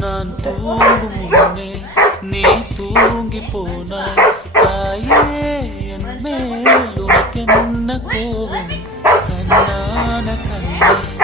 நான் தூங்கும் முன்னே நீ தூங்கி போனாய் தாயே, என் மேல் உனக்கென்ன கோபம் கண்ணான கண்ணே.